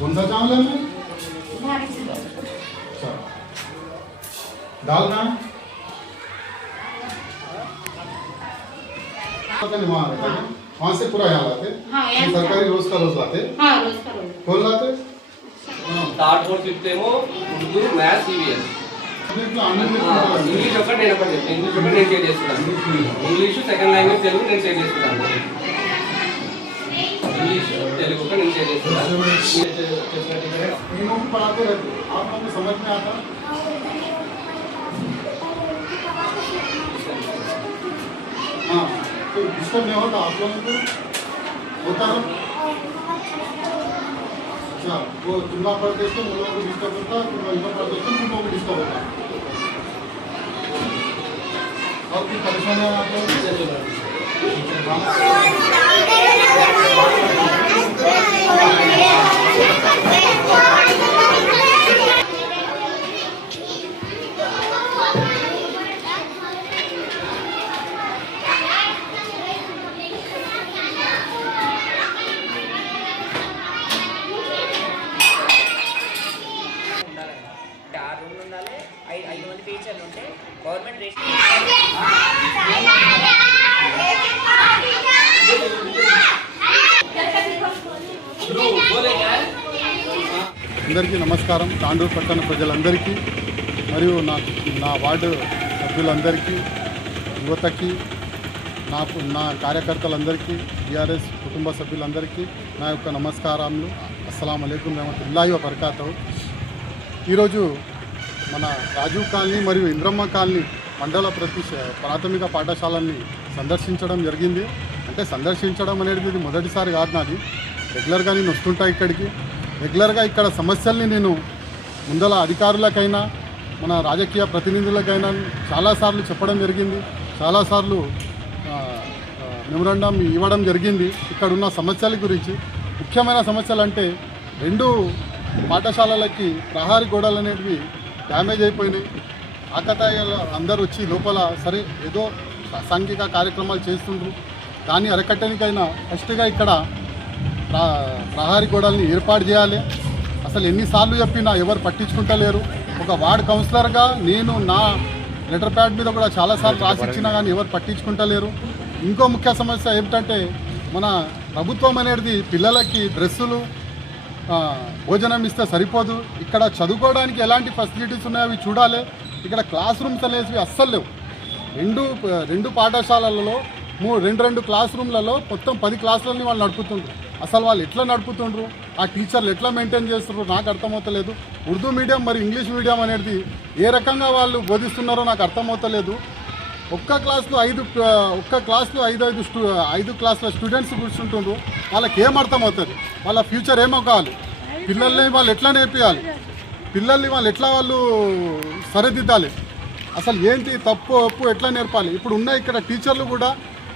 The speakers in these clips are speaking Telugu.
कौन सा चावल है? अच्छा, दाल ना वहाँ से पूरा यहाँ लाते? सरकारी रोज का रोज लाते? कौन लाते? థర్డ్ ఫోర్త్ ఫిఫ్త్ ఏమో ఉర్దూ మ్యాథ్స్ ఈవీఎస్ ఇంగ్లీష్ ఒకటి నేను ఒకటి చెప్తాను. ఇంగ్లీష్ ఒకటి నేను షేర్ చేస్తున్నాను. ఇంగ్లీష్ సెకండ్ లాంగ్వేజ్ తెలుగు నేను షేర్ చేస్తున్నాను. इंग्लिश तेलुगु का नहीं चाहिए तीनों को पढ़ाते रहते आप लोगों को समझ में आता? हाँ, तो डिस्टर्ब नहीं होता आप लोगों को? होता है? अच्छा, वो जुम्ला पढ़ते तो उन लोगों को डिस्टर्ब होता, तुम वहीं पढ़ते तो तुम लोगों को डिस्टर्ब होता। और कोई परेशानी है आप लोगों को? అందరికీ నమస్కారం. తాండూరు పట్టణ ప్రజలందరికీ మరియు నా వార్డు సభ్యులందరికీ, యువతకి, నా కార్యకర్తలందరికీ, టీఆర్ఎస్ కుటుంబ సభ్యులందరికీ నా యొక్క నమస్కారాలు. అస్సలాము అలైకుం వరహ్మతుల్లాహి వబరకాతుహు. ఈరోజు మన రాజీవ్ కాలనీ మరియు ఇంద్రమ్మ కాలనీ మండల ప్రాథమిక పాఠశాలని సందర్శించడం జరిగింది. అంటే సందర్శించడం అనేది ఇది మొదటిసారి కాదు నాది. రెగ్యులర్గా నేను వస్తుంటా ఇక్కడికి. రెగ్యులర్గా ఇక్కడ సమస్యల్ని నేను ముందల అధికారులకైనా మన రాజకీయ ప్రతినిధులకైనా చాలాసార్లు చెప్పడం జరిగింది. చాలాసార్లు మెమోరాండం ఇవ్వడం జరిగింది. ఇక్కడ ఉన్న సమస్యల గురించి. ముఖ్యమైన సమస్యలు అంటే 2 పాఠశాలలకి ప్రహారీ గోడలు అనేవి డ్యామేజ్ అయిపోయినాయి. ఆకతాయిలు అందరూ వచ్చి లోపల సరే ఏదో సాంఘిక కార్యక్రమాలు చేస్తుండ్రు. దాన్ని అరకట్టడానికైనా ఫస్ట్గా ఇక్కడ ప్రహారీ గోడల్ని ఏర్పాటు చేయాలి. అసలు ఎన్నిసార్లు చెప్పినా ఎవరు పట్టించుకుంటలేరు. ఒక వార్డ్ కౌన్సిలర్గా నేను నా లెటర్ ప్యాడ్ మీద కూడా చాలాసార్లు రాసిచ్చినా కానీ ఎవరు పట్టించుకుంటలేరు. ఇంకో ముఖ్య సమస్య ఏమిటంటే మన ప్రభుత్వం అనేది పిల్లలకి డ్రెస్సులు భోజనం ఇస్తే సరిపోదు. ఇక్కడ చదువుకోవడానికి ఎలాంటి ఫెసిలిటీస్ ఉన్నాయో అవి చూడాలి. ఇక్కడ క్లాస్ రూమ్స్ అనేవి అస్సలు లేవు. 2 పాఠశాలలలో 2 క్లాస్ రూమ్లలో మొత్తం 10 క్లాసులని వాళ్ళు నడుపుతుండ్రు. అసలు వాళ్ళు ఎట్లా నడుపుతుండ్రు, ఆ టీచర్లు ఎట్లా మెయింటైన్ చేస్తుండ్రు నాకు అర్థమవుతలేదు. ఉర్దూ మీడియం మరియు ఇంగ్లీష్ మీడియం అనేది ఏ రకంగా వాళ్ళు బోధిస్తున్నారో నాకు అర్థమవుతలేదు. ఒక్క క్లాస్లో 5 క్లాసుల స్టూడెంట్స్ కూర్చుంటుండ్రు. వాళ్ళకి ఏం అర్థమవుతుంది, వాళ్ళ ఫ్యూచర్ ఏమో కావాలి, పిల్లల్ని వాళ్ళు ఎట్లా నేర్పియాలి, పిల్లల్ని వాళ్ళు ఎట్లా సరిదిద్దాలి, అసలు ఏంటి తప్పు ఒప్పు ఎట్లా నేర్పాలి. ఇప్పుడు ఉన్న ఇక్కడ టీచర్లు కూడా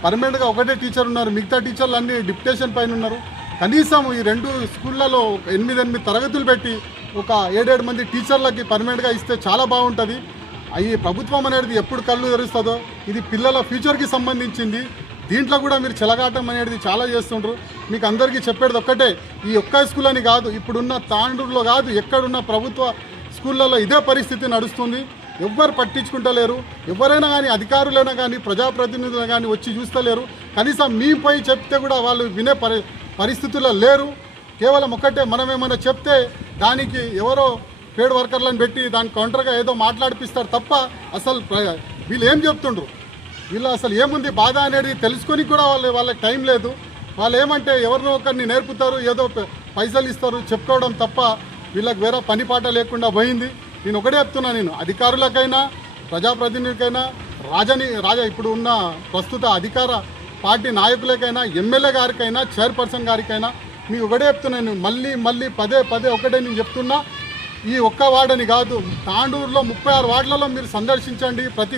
పర్మనెంట్గా ఒకటే టీచర్ ఉన్నారు. మిగతా టీచర్లు అన్నీ డిప్యుటేషన్ పైన ఉన్నారు. కనీసం ఈ 2 స్కూళ్ళలో 8 తరగతులు పెట్టి ఒక 7 మంది టీచర్లకి పర్మనెంట్గా ఇస్తే చాలా బాగుంటుంది. ఈ ప్రభుత్వం అనేది ఎప్పుడు కళ్ళు తెరుస్తుందో, ఇది పిల్లల ఫ్యూచర్కి సంబంధించింది. దీంట్లో కూడా మీరు చెలగాటం అనేది చాలా చేస్తుండ్రు. మీకు అందరికీ చెప్పేది ఒక్కటే, ఈ ఒక్క స్కూల్ అని కాదు, ఇప్పుడున్న తాండూరులో కాదు ఎక్కడున్న ప్రభుత్వ స్కూళ్ళలో ఇదే పరిస్థితి నడుస్తుంది. ఎవ్వరు పట్టించుకుంటలేరు. ఎవరైనా కానీ అధికారులైనా కానీ ప్రజాప్రతినిధులు కానీ వచ్చి చూస్తలేరు. కనీసం మీపై చెప్తే కూడా వాళ్ళు వినే పరిస్థితుల్లో లేరు. కేవలం ఒక్కటే, మనం ఏమైనా చెప్తే దానికి ఎవరో పేడ్ వర్కర్లను పెట్టి దాని కౌంటర్గా ఏదో మాట్లాడిపిస్తారు తప్ప అసలు వీళ్ళు ఏం చెప్తుండ్రు, వీళ్ళు అసలు ఏముంది బాధ అనేది తెలుసుకొని కూడా వాళ్ళకి టైం లేదు. వాళ్ళు ఏమంటే ఎవరినో ఒకరిని నేర్పుతారు, ఏదో పైసలు ఇస్తారు, చెప్పుకోవడం తప్ప వీళ్ళకి వేరే పని పాట లేకుండా పోయింది. నేను ఒకటే చెప్తున్నా, నేను అధికారులకైనా ప్రజాప్రతినిధులకైనా ఇప్పుడు ఉన్న ప్రస్తుత అధికార పార్టీ నాయకులకైనా ఎమ్మెల్యే గారికైనా చైర్పర్సన్ గారికైనా మీకు ఒకటే చెప్తున్నాను. మళ్ళీ పదే ఒకటే నేను చెప్తున్నా, ఈ ఒక్క వార్డని కాదు, తాండూరులో 36 వార్డులలో మీరు సందర్శించండి. ప్రతి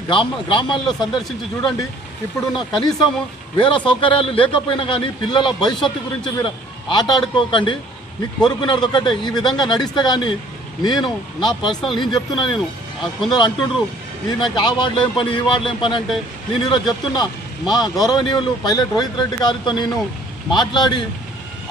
గ్రామాల్లో సందర్శించి చూడండి. ఇప్పుడున్న కనీసం వేరే సౌకర్యాలు లేకపోయినా కానీ పిల్లల భవిష్యత్తు గురించి మీరు ఆటాడుకోకండి. మీకు కోరుకున్నది ఒకటే, ఈ విధంగా నడిస్తే కానీ నేను చెప్తున్నా. నేను కొందరు అంటుండ్రు నాకు ఆ వార్డులో ఏం పని, ఈ వార్డులో ఏం పని అంటే, నేను ఈరోజు చెప్తున్నా, మా గౌరవనీయులు పైలట్ రోహిత్ రెడ్డి గారితో నేను మాట్లాడి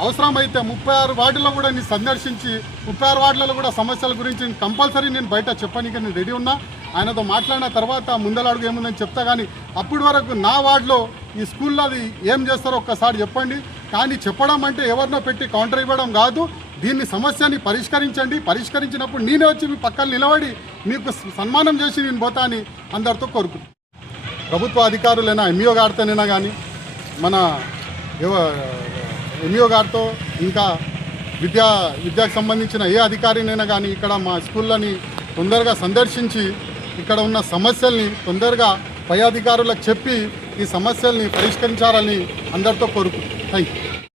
అవసరమైతే 36 వార్డుల్లో కూడా నేను సందర్శించి 36 వార్డులలో కూడా సమస్యల గురించి కంపల్సరీ నేను బయట చెప్పడానికి నేను రెడీ ఉన్నా. ఆయనతో మాట్లాడిన తర్వాత ముందలడుగు ఏముందని చెప్తా. కానీ అప్పటి వరకు నా వార్డులో ఈ స్కూల్లో అది ఏం చేస్తారో ఒక్కసారి చెప్పండి. కానీ చెప్పడం అంటే ఎవరినో పెట్టి కౌంటర్ ఇవ్వడం కాదు. దీన్ని సమస్యని పరిష్కరించండి. పరిష్కరించినప్పుడు నేనే వచ్చి మీ పక్కన నిలబడి మీకు సన్మానం చేసి నేను పోతా అని అందరితో కోరుకుంటున్నాను. ప్రభుత్వ అధికారులైనా ఎంఈఓ గారితోనైనా కానీ మన ఎంఈఓ గారితో ఇంకా విద్యకు సంబంధించిన ఏ అధికారినైనా కానీ ఇక్కడ మా స్కూళ్ళని తొందరగా సందర్శించి ఇక్కడ ఉన్న సమస్యల్ని తొందరగా పై అధికారులకు చెప్పి ఈ సమస్యల్ని పరిష్కరించాలని అందరితో కోరుకుంటున్నాను. Thank you.